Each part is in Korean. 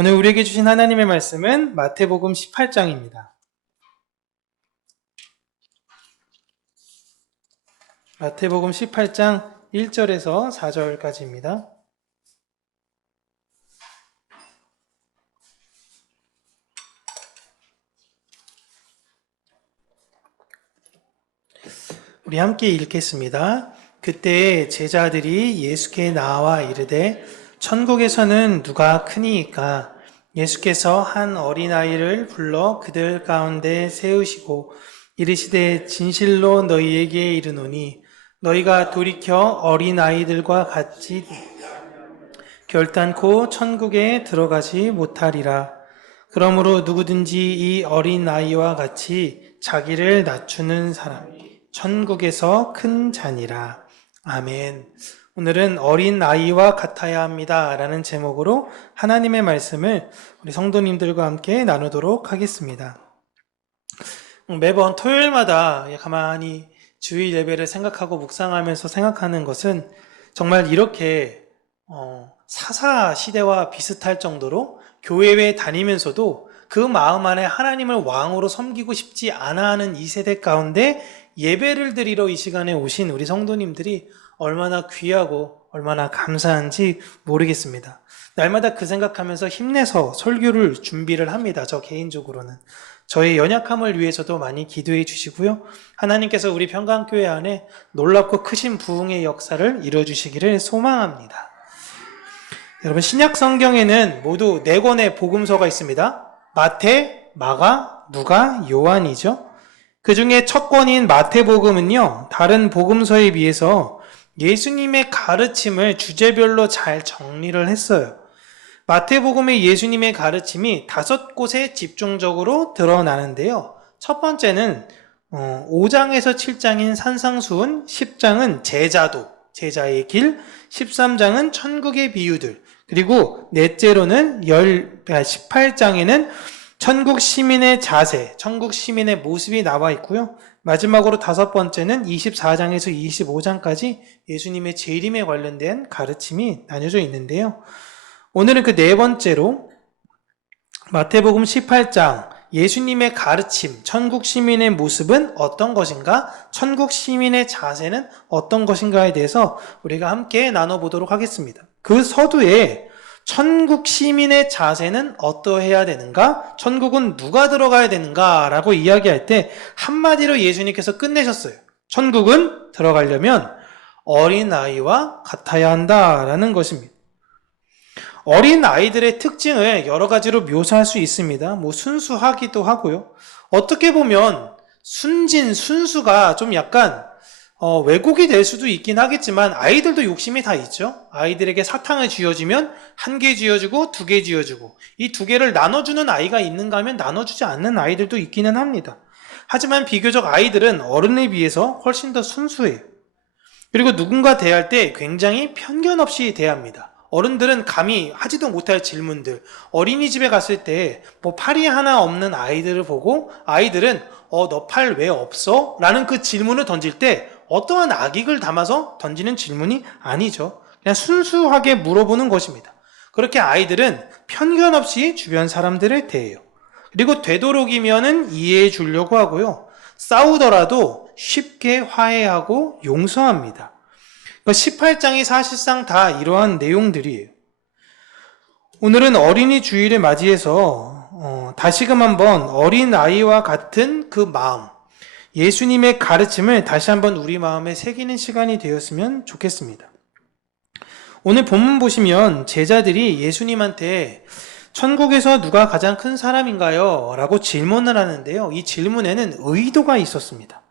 오늘 우리에게 주신 하나님의 말씀은 마태복음 18장입니다. 마태복음 18장 1절에서 4절까지입니다. 우리 함께 읽겠습니다. 그때 제자들이 예수께 나와 이르되 천국에서는 누가 크니이까? 예수께서 한 어린아이를 불러 그들 가운데 세우시고 이르시되 진실로 너희에게 이르노니 너희가 돌이켜 어린아이들과 같이 결단코 천국에 들어가지 못하리라. 그러므로 누구든지 이 어린아이와 같이 자기를 낮추는 사람이 천국에서 큰 자니라. 아멘. 오늘은 어린아이와 같아야 합니다 라는 제목으로 하나님의 말씀을 우리 성도님들과 함께 나누도록 하겠습니다. 매번 토요일마다 가만히 주일 예배를 생각하고 묵상하면서 생각하는 것은 정말 이렇게 사사 시대와 비슷할 정도로 교회에 다니면서도 그 마음 안에 하나님을 왕으로 섬기고 싶지 않아 하는 이 세대 가운데 예배를 드리러 이 시간에 오신 우리 성도님들이 얼마나 귀하고 얼마나 감사한지 모르겠습니다. 날마다 그 생각하면서 힘내서 설교를 준비를 합니다. 저 개인적으로는. 저의 연약함을 위해서도 많이 기도해 주시고요. 하나님께서 우리 평강교회 안에 놀랍고 크신 부흥의 역사를 이루어주시기를 소망합니다. 여러분, 신약 성경에는 모두 4권의 복음서가 있습니다. 마태, 마가, 누가, 요한이죠. 그 중에 첫 권인 마태복음은요, 다른 복음서에 비해서 예수님의 가르침을 주제별로 잘 정리를 했어요. 마태복음의 예수님의 가르침이 5곳에 집중적으로 드러나는데요. 첫 번째는 5장에서 7장인 산상수훈, 10장은 제자도, 제자의 길, 13장은 천국의 비유들, 그리고 넷째로는 18장에는 천국 시민의 자세, 천국 시민의 모습이 나와 있고요. 마지막으로 5번째는 24장에서 25장까지 예수님의 재림에 관련된 가르침이 나뉘어져 있는데요. 오늘은 그 4번째로 마태복음 18장 예수님의 가르침, 천국 시민의 모습은 어떤 것인가? 천국 시민의 자세는 어떤 것인가에 대해서 우리가 함께 나눠보도록 하겠습니다. 그 서두에 천국 시민의 자세는 어떠해야 되는가? 천국은 누가 들어가야 되는가? 라고 이야기할 때 한마디로 예수님께서 끝내셨어요. 천국은 들어가려면 어린아이와 같아야 한다라는 것입니다. 어린아이들의 특징을 여러 가지로 묘사할 수 있습니다. 순수하기도 하고요. 어떻게 보면 순수가 좀 약간 왜곡이 될 수도 있긴 하겠지만 아이들도 욕심이 다 있죠. 아이들에게 사탕을 쥐어주면 1개 쥐어주고 2개 쥐어주고 이 2개를 나눠주는 아이가 있는가 하면 나눠주지 않는 아이들도 있기는 합니다. 하지만 비교적 아이들은 어른에 비해서 훨씬 더 순수해요. 그리고 누군가 대할 때 굉장히 편견 없이 대합니다. 어른들은 감히 하지도 못할 질문들, 어린이집에 갔을 때 팔이 하나 없는 아이들을 보고 아이들은 너 팔 왜 없어? 라는 그 질문을 던질 때 어떠한 악의를 담아서 던지는 질문이 아니죠. 그냥 순수하게 물어보는 것입니다. 그렇게 아이들은 편견 없이 주변 사람들을 대해요. 그리고 되도록이면은 이해해 주려고 하고요. 싸우더라도 쉽게 화해하고 용서합니다. 18장이 사실상 다 이러한 내용들이에요. 오늘은 어린이 주일을 맞이해서 다시금 한번 어린아이와 같은 그 마음, 예수님의 가르침을 다시 한번 우리 마음에 새기는 시간이 되었으면 좋겠습니다. 오늘 본문 보시면 제자들이 예수님한테 천국에서 누가 가장 큰 사람인가요? 라고 질문을 하는데요. 이 질문에는 의도가 있었습니다.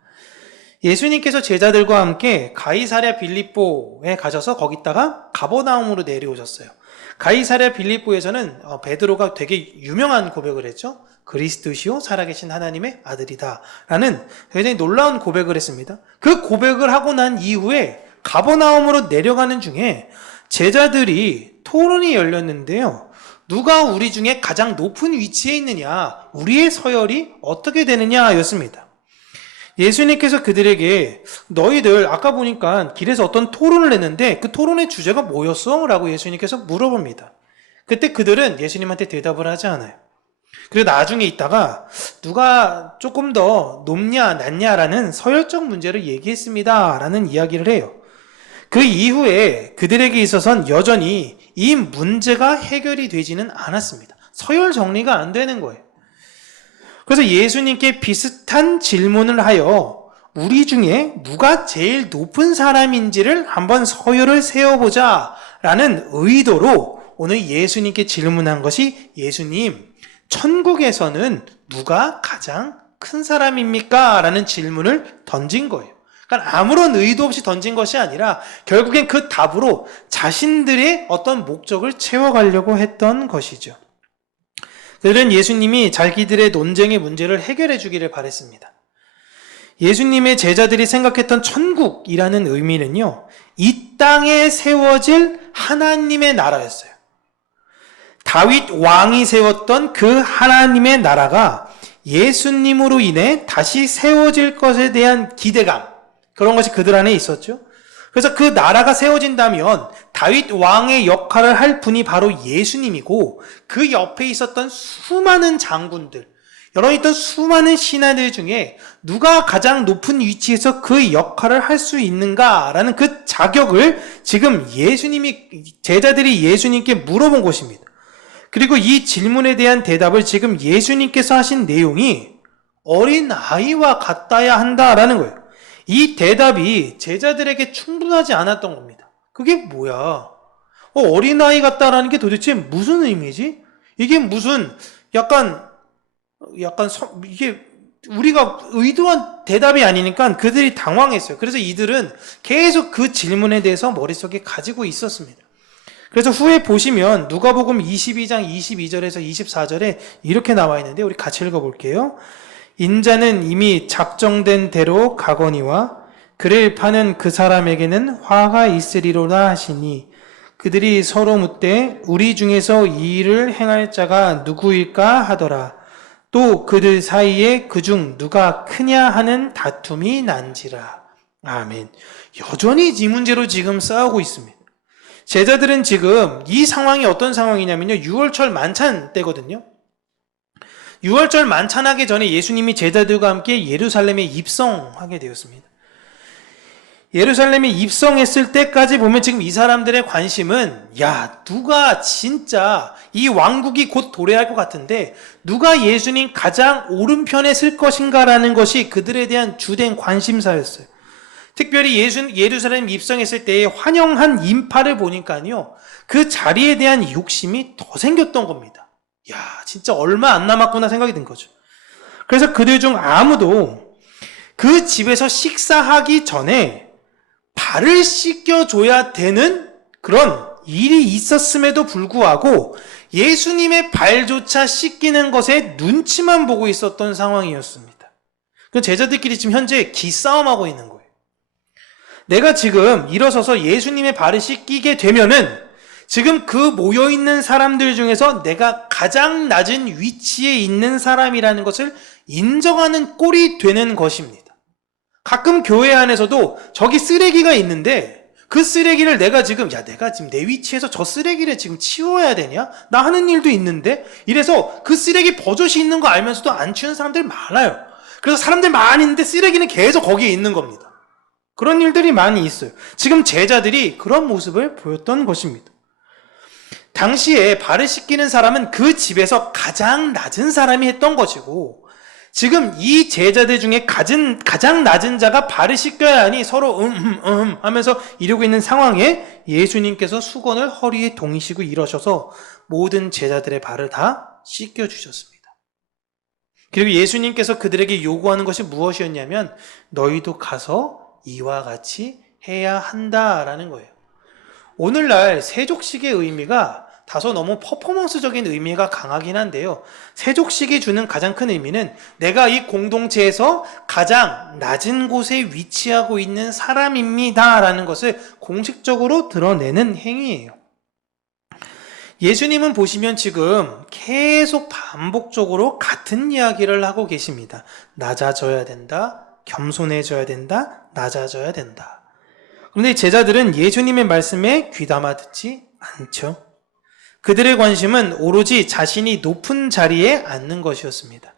예수님께서 제자들과 함께 가이사랴 빌립보에 가셔서 거기다가 가버나움으로 내려오셨어요. 가이사랴 빌립보에서는 베드로가 되게 유명한 고백을 했죠. 그리스도시요 살아계신 하나님의 아들이다 라는 굉장히 놀라운 고백을 했습니다. 그 고백을 하고 난 이후에 가버나움으로 내려가는 중에 제자들이 토론이 열렸는데요. 누가 우리 중에 가장 높은 위치에 있느냐, 우리의 서열이 어떻게 되느냐 였습니다. 예수님께서 그들에게 너희들 아까 보니까 길에서 어떤 토론을 했는데 그 토론의 주제가 뭐였어? 라고 예수님께서 물어봅니다. 그때 그들은 예수님한테 대답을 하지 않아요. 그리고 나중에 있다가 누가 조금 더 높냐 낮냐라는 서열적 문제를 얘기했습니다 라는 이야기를 해요. 그 이후에 그들에게 있어서는 여전히 이 문제가 해결이 되지는 않았습니다. 서열 정리가 안 되는 거예요. 그래서 예수님께 비슷한 질문을 하여 우리 중에 누가 제일 높은 사람인지를 한번 서열을 세워보자 라는 의도로 오늘 예수님께 질문한 것이 예수님, 천국에서는 누가 가장 큰 사람입니까? 라는 질문을 던진 거예요. 그러니까 아무런 의도 없이 던진 것이 아니라 결국엔 그 답으로 자신들의 어떤 목적을 채워가려고 했던 것이죠. 그들은 예수님이 자기들의 논쟁의 문제를 해결해 주기를 바랬습니다. 예수님의 제자들이 생각했던 천국이라는 의미는요, 이 땅에 세워질 하나님의 나라였어요. 다윗 왕이 세웠던 그 하나님의 나라가 예수님으로 인해 다시 세워질 것에 대한 기대감, 그런 것이 그들 안에 있었죠. 그래서 그 나라가 세워진다면 다윗 왕의 역할을 할 분이 바로 예수님이고 그 옆에 있었던 수많은 장군들, 여러 있던 수많은 신하들 중에 누가 가장 높은 위치에서 그 역할을 할 수 있는가라는 그 자격을 지금 제자들이 예수님께 물어본 것입니다. 그리고 이 질문에 대한 대답을 지금 예수님께서 하신 내용이 어린 아이와 같아야 한다라는 거예요. 이 대답이 제자들에게 충분하지 않았던 겁니다. 그게 뭐야? 어린아이 같다라는 게 도대체 무슨 의미지? 이게 무슨 이게 우리가 의도한 대답이 아니니까 그들이 당황했어요. 그래서 이들은 계속 그 질문에 대해서 머릿속에 가지고 있었습니다. 그래서 후에 보시면 누가복음 22장 22절에서 24절에 이렇게 나와 있는데 우리 같이 읽어볼게요. 인자는 이미 작정된 대로 가거니와 그를 파는 그 사람에게는 화가 있으리로다 하시니 그들이 서로 묻되 우리 중에서 이 일을 행할 자가 누구일까 하더라. 또 그들 사이에 그중 누가 크냐 하는 다툼이 난지라. 아멘. 여전히 이 문제로 지금 싸우고 있습니다. 제자들은 지금 이 상황이 어떤 상황이냐면요, 6월절 만찬 때거든요. 6월절 만찬하기 전에 예수님이 제자들과 함께 예루살렘에 입성하게 되었습니다. 예루살렘에 입성했을 때까지 보면 지금 이 사람들의 관심은 누가 진짜 이 왕국이 곧 도래할 것 같은데 누가 예수님 가장 오른편에 쓸 것인가라는 것이 그들에 대한 주된 관심사였어요. 특별히 예루살렘 입성했을 때에 환영한 인파를 보니까요, 그 자리에 대한 욕심이 더 생겼던 겁니다. 진짜 얼마 안 남았구나 생각이 든 거죠. 그래서 그들 중 아무도 그 집에서 식사하기 전에 발을 씻겨줘야 되는 그런 일이 있었음에도 불구하고 예수님의 발조차 씻기는 것에 눈치만 보고 있었던 상황이었습니다. 그 제자들끼리 지금 현재 기싸움하고 있는 거예요. 내가 지금 일어서서 예수님의 발을 씻기게 되면은 지금 그 모여있는 사람들 중에서 내가 가장 낮은 위치에 있는 사람이라는 것을 인정하는 꼴이 되는 것입니다. 가끔 교회 안에서도 저기 쓰레기가 있는데 그 쓰레기를 내가 지금 내 위치에서 저 쓰레기를 지금 치워야 되냐? 나 하는 일도 있는데? 이래서 그 쓰레기 버젓이 있는 거 알면서도 안 치우는 사람들 많아요. 그래서 사람들 많이 있는데 쓰레기는 계속 거기에 있는 겁니다. 그런 일들이 많이 있어요. 지금 제자들이 그런 모습을 보였던 것입니다. 당시에 발을 씻기는 사람은 그 집에서 가장 낮은 사람이 했던 것이고 지금 이 제자들 중에 가장 낮은 자가 발을 씻겨야 하니 서로 하면서 이러고 있는 상황에 예수님께서 수건을 허리에 동이시고 일어서서 모든 제자들의 발을 다 씻겨주셨습니다. 그리고 예수님께서 그들에게 요구하는 것이 무엇이었냐면 너희도 가서 이와 같이 해야 한다라는 거예요. 오늘날 세족식의 의미가 다소 너무 퍼포먼스적인 의미가 강하긴 한데요. 세족식이 주는 가장 큰 의미는 내가 이 공동체에서 가장 낮은 곳에 위치하고 있는 사람입니다 라는 것을 공식적으로 드러내는 행위예요. 예수님은 보시면 지금 계속 반복적으로 같은 이야기를 하고 계십니다. 낮아져야 된다, 겸손해져야 된다, 낮아져야 된다. 그런데 제자들은 예수님의 말씀에 귀담아 듣지 않죠. 그들의 관심은 오로지 자신이 높은 자리에 앉는 것이었습니다.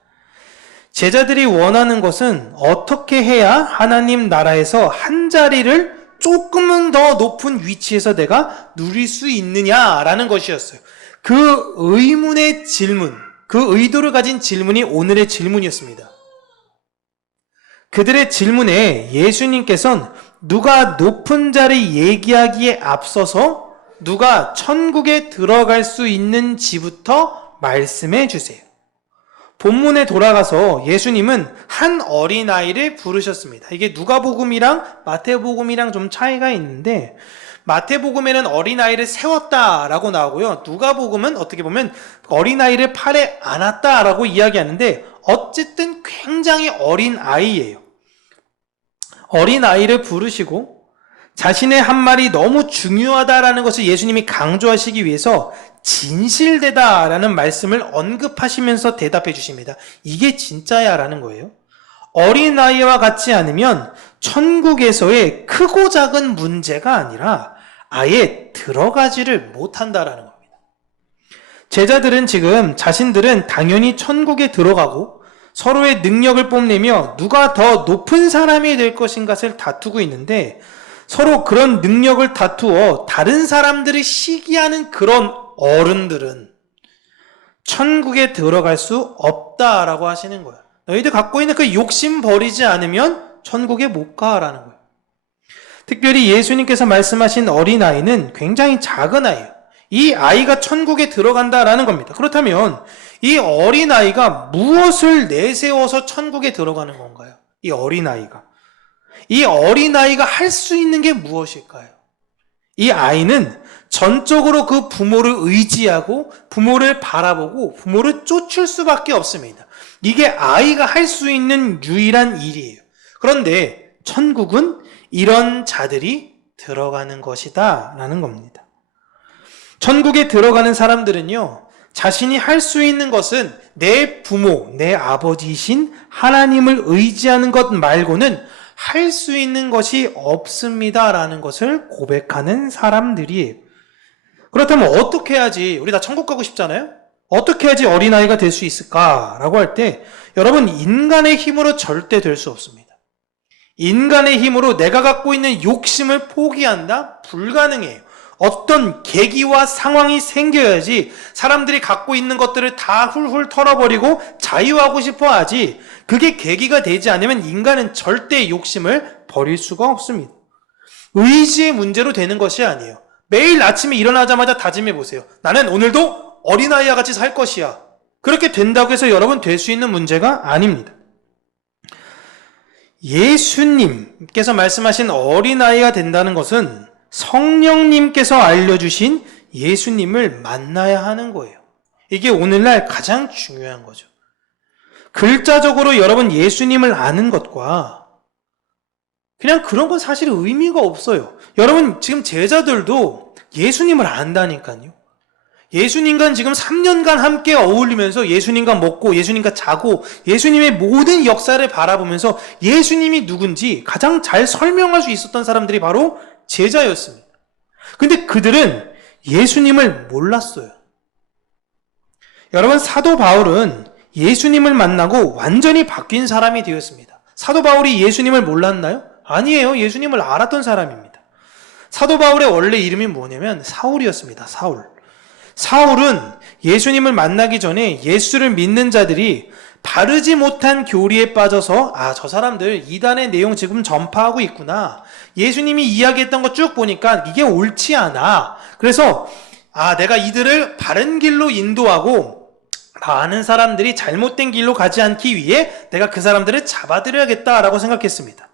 제자들이 원하는 것은 어떻게 해야 하나님 나라에서 한 자리를 조금은 더 높은 위치에서 내가 누릴 수 있느냐라는 것이었어요. 그 의문의 질문, 그 의도를 가진 질문이 오늘의 질문이었습니다. 그들의 질문에 예수님께서는 누가 높은 자리 얘기하기에 앞서서 누가 천국에 들어갈 수 있는지부터 말씀해 주세요. 본문에 돌아가서 예수님은 한 어린아이를 부르셨습니다. 이게 누가복음이랑 마태복음이랑 좀 차이가 있는데, 마태복음에는 어린아이를 세웠다라고 나오고요. 누가복음은 어떻게 보면 어린아이를 팔에 안았다라고 이야기하는데, 어쨌든 굉장히 어린 아이예요. 어린 아이를 부르시고 자신의 한 말이 너무 중요하다라는 것을 예수님이 강조하시기 위해서 진실되다라는 말씀을 언급하시면서 대답해 주십니다. 이게 진짜야 라는 거예요. 어린 아이와 같지 않으면 천국에서의 크고 작은 문제가 아니라 아예 들어가지를 못한다라는 겁니다. 제자들은 지금 자신들은 당연히 천국에 들어가고 서로의 능력을 뽐내며 누가 더 높은 사람이 될 것인가를 다투고 있는데, 서로 그런 능력을 다투어 다른 사람들이 시기하는 그런 어른들은 천국에 들어갈 수 없다라고 하시는 거예요. 너희들 갖고 있는 그 욕심 버리지 않으면 천국에 못 가라는 거예요. 특별히 예수님께서 말씀하신 어린아이는 굉장히 작은 아이예요. 이 아이가 천국에 들어간다라는 겁니다. 그렇다면 이 어린아이가 무엇을 내세워서 천국에 들어가는 건가요? 이 어린아이가 할 수 있는 게 무엇일까요? 이 아이는 전적으로 그 부모를 의지하고 부모를 바라보고 부모를 쫓을 수밖에 없습니다. 이게 아이가 할 수 있는 유일한 일이에요. 그런데 천국은 이런 자들이 들어가는 것이다 라는 겁니다. 천국에 들어가는 사람들은요, 자신이 할 수 있는 것은 내 부모, 내 아버지이신 하나님을 의지하는 것 말고는 할 수 있는 것이 없습니다라는 것을 고백하는 사람들이에요. 그렇다면 어떻게 해야지, 우리 다 천국 가고 싶잖아요? 어떻게 해야지 어린아이가 될 수 있을까라고 할 때, 여러분, 인간의 힘으로 절대 될 수 없습니다. 인간의 힘으로 내가 갖고 있는 욕심을 포기한다? 불가능해요. 어떤 계기와 상황이 생겨야지 사람들이 갖고 있는 것들을 다 훌훌 털어버리고 자유하고 싶어 하지, 그게 계기가 되지 않으면 인간은 절대 욕심을 버릴 수가 없습니다. 의지의 문제로 되는 것이 아니에요. 매일 아침에 일어나자마자 다짐해 보세요. 나는 오늘도 어린아이와 같이 살 것이야. 그렇게 된다고 해서 여러분 될 수 있는 문제가 아닙니다. 예수님께서 말씀하신 어린아이가 된다는 것은 성령님께서 알려주신 예수님을 만나야 하는 거예요. 이게 오늘날 가장 중요한 거죠. 글자적으로 여러분 예수님을 아는 것과 그냥 그런 건 사실 의미가 없어요. 여러분 지금 제자들도 예수님을 안다니까요. 예수님과 지금 3년간 함께 어울리면서 예수님과 먹고 예수님과 자고 예수님의 모든 역사를 바라보면서 예수님이 누군지 가장 잘 설명할 수 있었던 사람들이 바로 제자였습니다. 근데 그들은 예수님을 몰랐어요. 여러분, 사도 바울은 예수님을 만나고 완전히 바뀐 사람이 되었습니다. 사도 바울이 예수님을 몰랐나요? 아니에요. 예수님을 알았던 사람입니다. 사도 바울의 원래 이름이 뭐냐면 사울이었습니다. 사울은 예수님을 만나기 전에 예수를 믿는 자들이 바르지 못한 교리에 빠져서 저 사람들 이단의 내용 지금 전파하고 있구나. 예수님이 이야기했던 거 쭉 보니까 이게 옳지 않아. 그래서 내가 이들을 바른 길로 인도하고 많은 사람들이 잘못된 길로 가지 않기 위해 내가 그 사람들을 잡아들여야겠다라고 생각했습니다.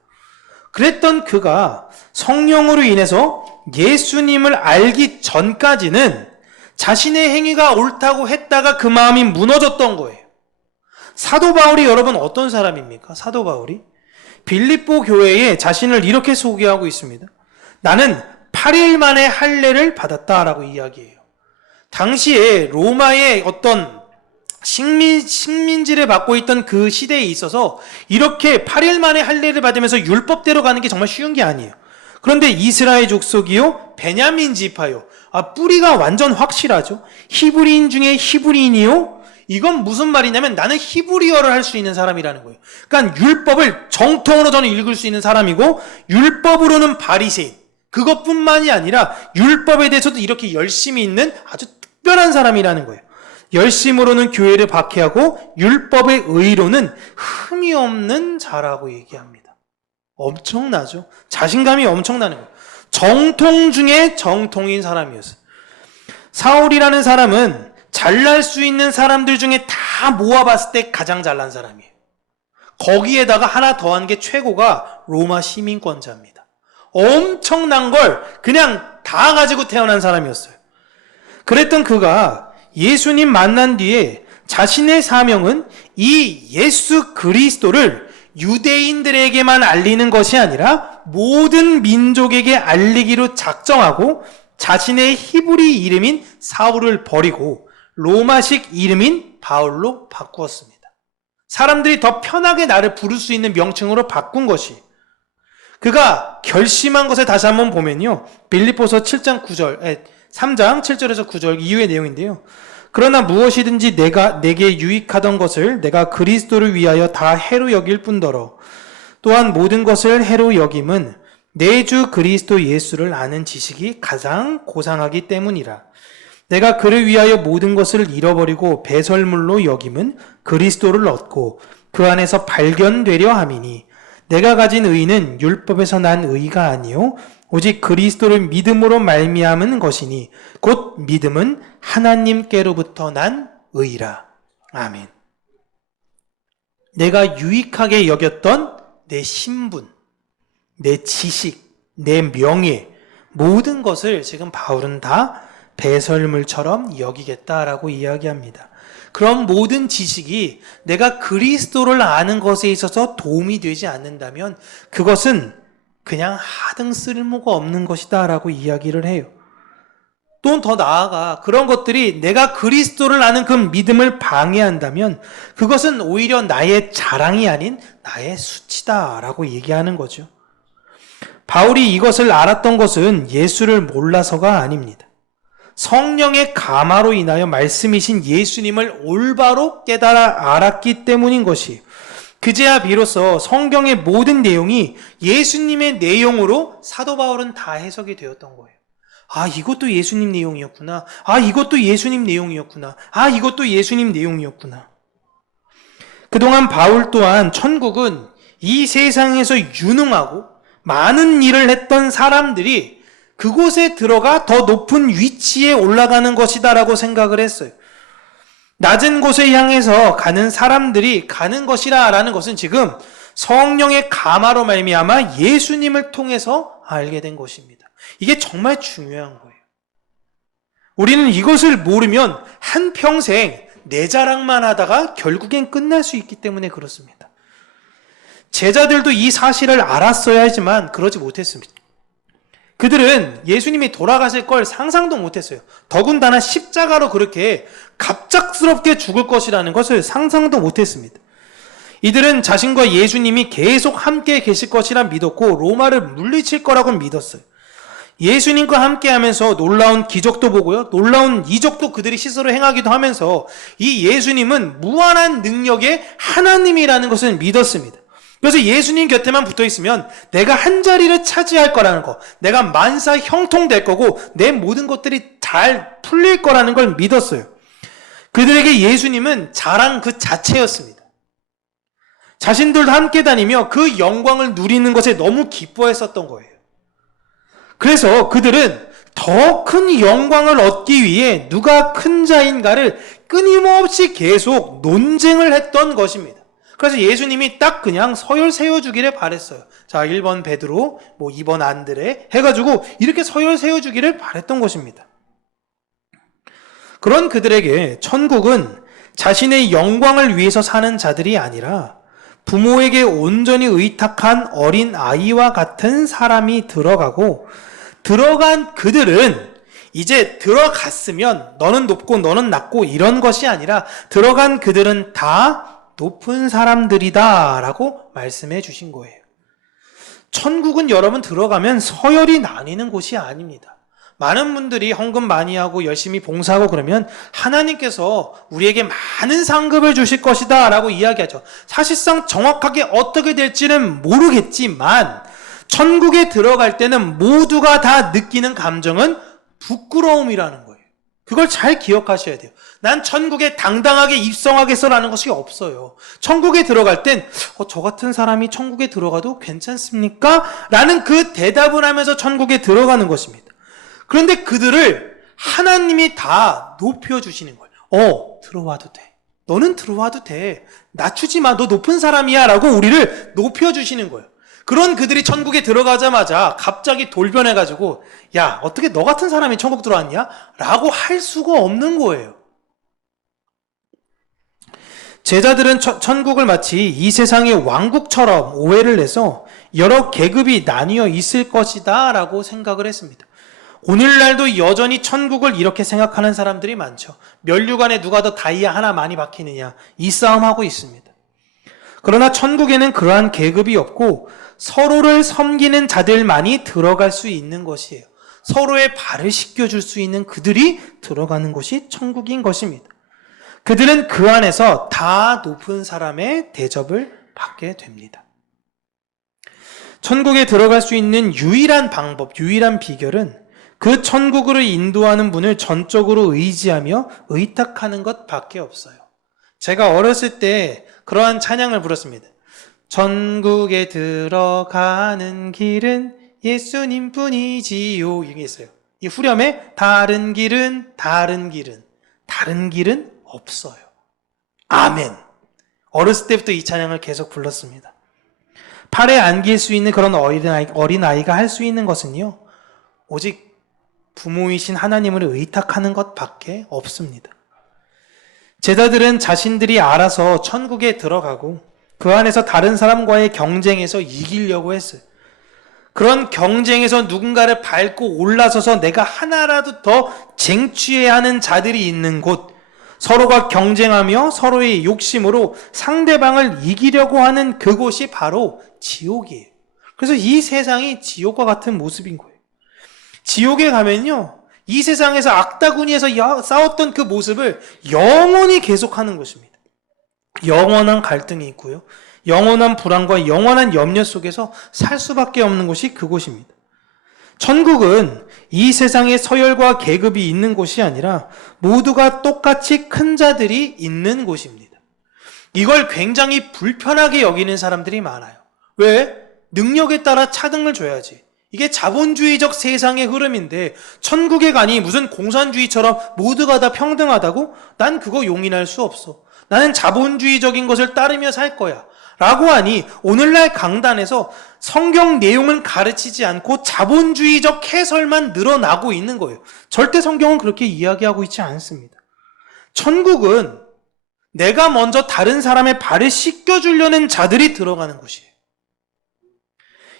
그랬던 그가 성령으로 인해서 예수님을 알기 전까지는 자신의 행위가 옳다고 했다가 그 마음이 무너졌던 거예요. 사도 바울이 여러분 어떤 사람입니까? 사도 바울이 빌립보 교회에 자신을 이렇게 소개하고 있습니다. 나는 8일 만에 할례를 받았다라고 이야기해요. 당시에 로마의 어떤 식민지를 받고 있던 그 시대에 있어서 이렇게 8일 만에 할례를 받으면서 율법대로 가는 게 정말 쉬운 게 아니에요. 그런데 이스라엘 족속이요, 베냐민 지파요, 뿌리가 완전 확실하죠. 히브리인 중에 히브리인이요? 이건 무슨 말이냐면 나는 히브리어를 할 수 있는 사람이라는 거예요. 그러니까 율법을 정통으로 저는 읽을 수 있는 사람이고 율법으로는 바리새인. 그것뿐만이 아니라 율법에 대해서도 이렇게 열심히 있는 아주 특별한 사람이라는 거예요. 열심으로는 교회를 박해하고 율법의 의로는 흠이 없는 자라고 얘기합니다. 엄청나죠? 자신감이 엄청나는 거예요. 정통 중에 정통인 사람이었어요. 사울이라는 사람은 잘날 수 있는 사람들 중에 다 모아봤을 때 가장 잘난 사람이에요. 거기에다가 하나 더한 게 최고가 로마 시민권자입니다. 엄청난 걸 그냥 다 가지고 태어난 사람이었어요. 그랬던 그가 예수님 만난 뒤에 자신의 사명은 이 예수 그리스도를 유대인들에게만 알리는 것이 아니라 모든 민족에게 알리기로 작정하고 자신의 히브리 이름인 사울을 버리고 로마식 이름인 바울로 바꾸었습니다. 사람들이 더 편하게 나를 부를 수 있는 명칭으로 바꾼 것이 그가 결심한 것을 다시 한번 보면요. 빌립보서 7장 9절, 3장 7절에서 9절 이후의 내용인데요. 그러나 무엇이든지 내게 유익하던 것을 내가 그리스도를 위하여 다 해로 여길 뿐더러 또한 모든 것을 해로 여김은 내 주 그리스도 예수를 아는 지식이 가장 고상하기 때문이라. 내가 그를 위하여 모든 것을 잃어버리고 배설물로 여김은 그리스도를 얻고 그 안에서 발견되려 함이니 내가 가진 의는 율법에서 난 의가 아니요 오직 그리스도를 믿음으로 말미암은 것이니 곧 믿음은 하나님께로부터 난 의라. 아멘. 내가 유익하게 여겼던 내 신분, 내 지식, 내 명예 모든 것을 지금 바울은 다 배설물처럼 여기겠다라고 이야기합니다. 그런 모든 지식이 내가 그리스도를 아는 것에 있어서 도움이 되지 않는다면 그것은 그냥 하등 쓸모가 없는 것이다 라고 이야기를 해요. 또 더 나아가 그런 것들이 내가 그리스도를 아는 그 믿음을 방해한다면 그것은 오히려 나의 자랑이 아닌 나의 수치다 라고 얘기하는 거죠. 바울이 이것을 알았던 것은 예수를 몰라서가 아닙니다. 성령의 감화로 인하여 말씀이신 예수님을 올바로 깨달아 알았기 때문인 것이 그제야 비로소 성경의 모든 내용이 예수님의 내용으로 사도 바울은 다 해석이 되었던 거예요. 이것도 예수님 내용이었구나. 이것도 예수님 내용이었구나. 이것도 예수님 내용이었구나. 그동안 바울 또한 천국은 이 세상에서 유능하고 많은 일을 했던 사람들이 그곳에 들어가 더 높은 위치에 올라가는 것이다라고 생각을 했어요. 낮은 곳에 향해서 가는 사람들이 가는 것이라는 것은 지금 성령의 감화로 말미암아 예수님을 통해서 알게 된 것입니다. 이게 정말 중요한 거예요. 우리는 이것을 모르면 한평생 내 자랑만 하다가 결국엔 끝날 수 있기 때문에 그렇습니다. 제자들도 이 사실을 알았어야 하지만 그러지 못했습니다. 그들은 예수님이 돌아가실 걸 상상도 못했어요. 더군다나 십자가로 그렇게 갑작스럽게 죽을 것이라는 것을 상상도 못했습니다. 이들은 자신과 예수님이 계속 함께 계실 것이라 믿었고 로마를 물리칠 거라고 믿었어요. 예수님과 함께 하면서 놀라운 기적도 보고요. 놀라운 이적도 그들이 스스로 행하기도 하면서 이 예수님은 무한한 능력의 하나님이라는 것을 믿었습니다. 그래서 예수님 곁에만 붙어 있으면 내가 한 자리를 차지할 거라는 거, 내가 만사 형통될 거고 내 모든 것들이 잘 풀릴 거라는 걸 믿었어요. 그들에게 예수님은 자랑 그 자체였습니다. 자신들도 함께 다니며 그 영광을 누리는 것에 너무 기뻐했었던 거예요. 그래서 그들은 더 큰 영광을 얻기 위해 누가 큰 자인가를 끊임없이 계속 논쟁을 했던 것입니다. 그래서 예수님이 딱 그냥 서열 세워주기를 바랬어요. 자, 1번 베드로, 2번 안드레 해가지고 이렇게 서열 세워주기를 바랬던 것입니다. 그런 그들에게 천국은 자신의 영광을 위해서 사는 자들이 아니라 부모에게 온전히 의탁한 어린 아이와 같은 사람이 들어가고 들어간 그들은 이제 들어갔으면 너는 높고 너는 낮고 이런 것이 아니라 들어간 그들은 다 높은 사람들이다 라고 말씀해 주신 거예요. 천국은 여러분 들어가면 서열이 나뉘는 곳이 아닙니다. 많은 분들이 헌금 많이 하고 열심히 봉사하고 그러면 하나님께서 우리에게 많은 상급을 주실 것이다 라고 이야기하죠. 사실상 정확하게 어떻게 될지는 모르겠지만 천국에 들어갈 때는 모두가 다 느끼는 감정은 부끄러움이라는 거예요. 그걸 잘 기억하셔야 돼요. 난 천국에 당당하게 입성하겠어라는 것이 없어요. 천국에 들어갈 땐 저 같은 사람이 천국에 들어가도 괜찮습니까? 라는 그 대답을 하면서 천국에 들어가는 것입니다. 그런데 그들을 하나님이 다 높여주시는 거예요. 들어와도 돼. 너는 들어와도 돼. 낮추지 마. 너 높은 사람이야. 라고 우리를 높여주시는 거예요. 그런 그들이 천국에 들어가자마자 갑자기 돌변해가지고 야, 어떻게 너 같은 사람이 천국 들어왔냐? 라고 할 수가 없는 거예요. 제자들은 천국을 마치 이 세상의 왕국처럼 오해를 해서 여러 계급이 나뉘어 있을 것이다 라고 생각을 했습니다. 오늘날도 여전히 천국을 이렇게 생각하는 사람들이 많죠. 면류관에 누가 더 다이아 하나 많이 박히느냐 이 싸움하고 있습니다. 그러나 천국에는 그러한 계급이 없고 서로를 섬기는 자들만이 들어갈 수 있는 것이에요. 서로의 발을 씻겨줄 수 있는 그들이 들어가는 곳이 천국인 것입니다. 그들은 그 안에서 다 높은 사람의 대접을 받게 됩니다. 천국에 들어갈 수 있는 유일한 방법, 유일한 비결은 그 천국으로 인도하는 분을 전적으로 의지하며 의탁하는 것밖에 없어요. 제가 어렸을 때 그러한 찬양을 불렀습니다. 천국에 들어가는 길은 예수님뿐이지요. 이게 있어요. 이 후렴에 다른 길은 없어요. 아멘. 어렸을 때부터 이 찬양을 계속 불렀습니다. 팔에 안길 수 있는 그런 어린아이가 할 수 있는 것은요, 오직 부모이신 하나님을 의탁하는 것밖에 없습니다. 제자들은 자신들이 알아서 천국에 들어가고 그 안에서 다른 사람과의 경쟁에서 이기려고 했어요. 그런 경쟁에서 누군가를 밟고 올라서서 내가 하나라도 더 쟁취해야 하는 자들이 있는 곳, 서로가 경쟁하며 서로의 욕심으로 상대방을 이기려고 하는 그곳이 바로 지옥이에요. 그래서 이 세상이 지옥과 같은 모습인 거예요. 지옥에 가면요, 이 세상에서 악다구니에서 싸웠던 그 모습을 영원히 계속하는 것입니다. 영원한 갈등이 있고요, 영원한 불안과 영원한 염려 속에서 살 수밖에 없는 곳이 그곳입니다. 천국은 이 세상에 서열과 계급이 있는 곳이 아니라 모두가 똑같이 큰 자들이 있는 곳입니다. 이걸 굉장히 불편하게 여기는 사람들이 많아요. 왜? 능력에 따라 차등을 줘야지. 이게 자본주의적 세상의 흐름인데 천국에 가니 무슨 공산주의처럼 모두가 다 평등하다고? 난 그거 용인할 수 없어. 나는 자본주의적인 것을 따르며 살 거야 라고 하니 오늘날 강단에서 성경 내용은 가르치지 않고 자본주의적 해설만 늘어나고 있는 거예요. 절대 성경은 그렇게 이야기하고 있지 않습니다. 천국은 내가 먼저 다른 사람의 발을 씻겨주려는 자들이 들어가는 곳이에요.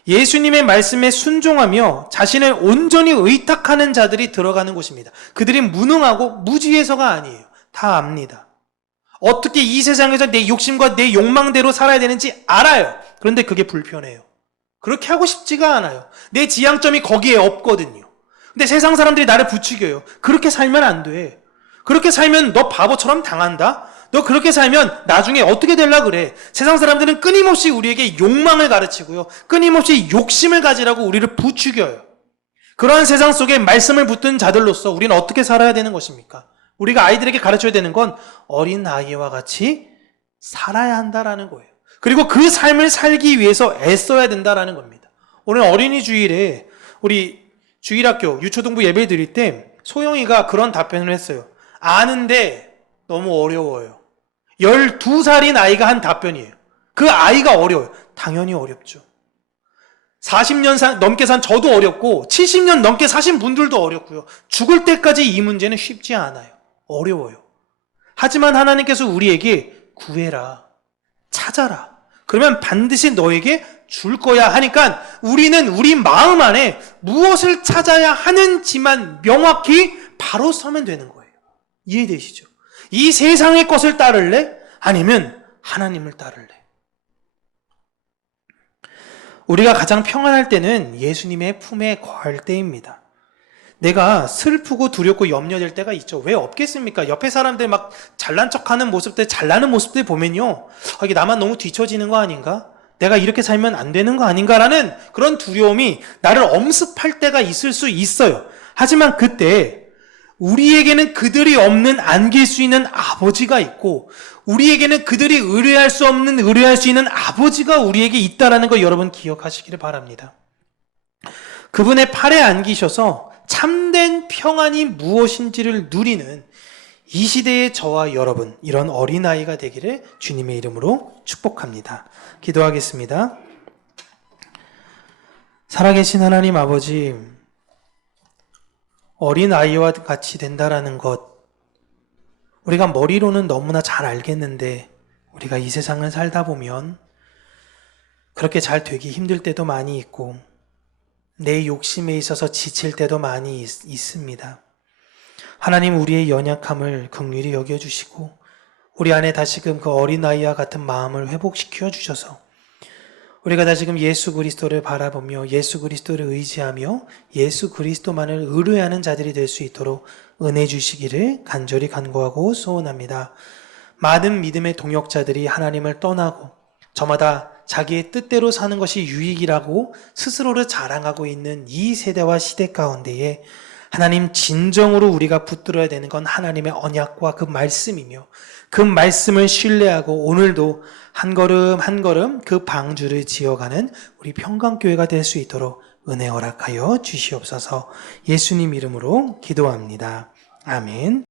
예수님의 말씀에 순종하며 자신을 온전히 의탁하는 자들이 들어가는 곳입니다. 그들이 무능하고 무지해서가 아니에요. 다 압니다. 어떻게 이 세상에서 내 욕심과 내 욕망대로 살아야 되는지 알아요. 그런데 그게 불편해요. 그렇게 하고 싶지가 않아요. 내 지향점이 거기에 없거든요. 근데 세상 사람들이 나를 부추겨요. 그렇게 살면 안 돼. 그렇게 살면 너 바보처럼 당한다? 너 그렇게 살면 나중에 어떻게 되려고 그래? 세상 사람들은 끊임없이 우리에게 욕망을 가르치고요, 끊임없이 욕심을 가지라고 우리를 부추겨요. 그러한 세상 속에 말씀을 붙든 자들로서 우리는 어떻게 살아야 되는 것입니까? 우리가 아이들에게 가르쳐야 되는 건 어린 아이와 같이 살아야 한다라는 거예요. 그리고 그 삶을 살기 위해서 애써야 된다라는 겁니다. 오늘 어린이 주일에 우리 주일학교 유초등부 예배 드릴 때 소영이가 그런 답변을 했어요. 아는데 너무 어려워요. 12살인 아이가 한 답변이에요. 그 아이가 어려워요. 당연히 어렵죠. 40년 넘게 산 저도 어렵고 70년 넘게 사신 분들도 어렵고요. 죽을 때까지 이 문제는 쉽지 않아요. 어려워요. 하지만 하나님께서 우리에게 구해라, 찾아라, 그러면 반드시 너에게 줄 거야 하니까 우리는 우리 마음 안에 무엇을 찾아야 하는지만 명확히 바로 서면 되는 거예요. 이해되시죠? 이 세상의 것을 따를래? 아니면 하나님을 따를래? 우리가 가장 평안할 때는 예수님의 품에 거할 때입니다. 내가 슬프고 두렵고 염려될 때가 있죠. 왜 없겠습니까? 옆에 사람들 막 잘난 척하는 모습들, 잘나는 모습들 보면요. 이게 나만 너무 뒤처지는 거 아닌가? 내가 이렇게 살면 안 되는 거 아닌가라는 그런 두려움이 나를 엄습할 때가 있을 수 있어요. 하지만 그때 우리에게는 그들이 없는 안길 수 있는 아버지가 있고, 우리에게는 그들이 의뢰할 수 없는 의뢰할 수 있는 아버지가 우리에게 있다라는 거 여러분 기억하시기를 바랍니다. 그분의 팔에 안기셔서 참된 평안이 무엇인지를 누리는 이 시대의 저와 여러분, 이런 어린아이가 되기를 주님의 이름으로 축복합니다. 기도하겠습니다. 살아계신 하나님 아버지, 어린아이와 같이 된다라는 것, 우리가 머리로는 너무나 잘 알겠는데 우리가 이 세상을 살다 보면 그렇게 잘 되기 힘들 때도 많이 있고 내 욕심에 있어서 지칠 때도 많이 있습니다. 하나님, 우리의 연약함을 긍휼히 여겨주시고 우리 안에 다시금 그 어린아이와 같은 마음을 회복시켜 주셔서 우리가 다시금 예수 그리스도를 바라보며 예수 그리스도를 의지하며 예수 그리스도만을 의뢰하는 자들이 될 수 있도록 은혜 주시기를 간절히 간구하고 소원합니다. 많은 믿음의 동역자들이 하나님을 떠나고 저마다 자기의 뜻대로 사는 것이 유익이라고 스스로를 자랑하고 있는 이 세대와 시대 가운데에 하나님, 진정으로 우리가 붙들어야 되는 건 하나님의 언약과 그 말씀이며 그 말씀을 신뢰하고 오늘도 한 걸음 한 걸음 그 방주를 지어가는 우리 평강교회가 될 수 있도록 은혜 허락하여 주시옵소서. 예수님 이름으로 기도합니다. 아멘.